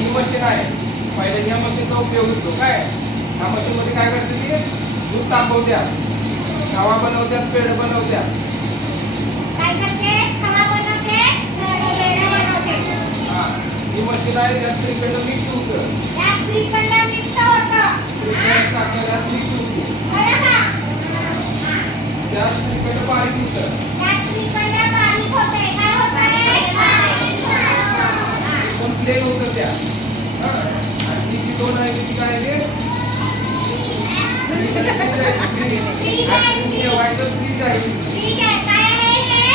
ही machine आहे. पहिल्या ह्या मशीनचा उपयोग होतो काय. ह्या मशीनमध्ये काय करते ती दूध तापवत्या, खवा बनवत्या, पेढ बनवत्या. काय करते? खवा बनवते, पेढे बनवते. हा ही मशीन आहे. त्यात श्रीखंड मिक्स होतं. त्यात श्रीखंड मिक्स होतं. श्रीखंड साखर मिक्स होती. बरं का? त्यात श्रीखंड बारीक होतं. त्यात श्रीखंड बारीक होते. काय होतं? बारीक होतं. पण प्लेन होतं त्या. आणि ती दोन आहे ती काय आहे फ्रीज आहे. ठेवायचं फ्रीज आहे. फ्रीज आहे. काय आहे हे?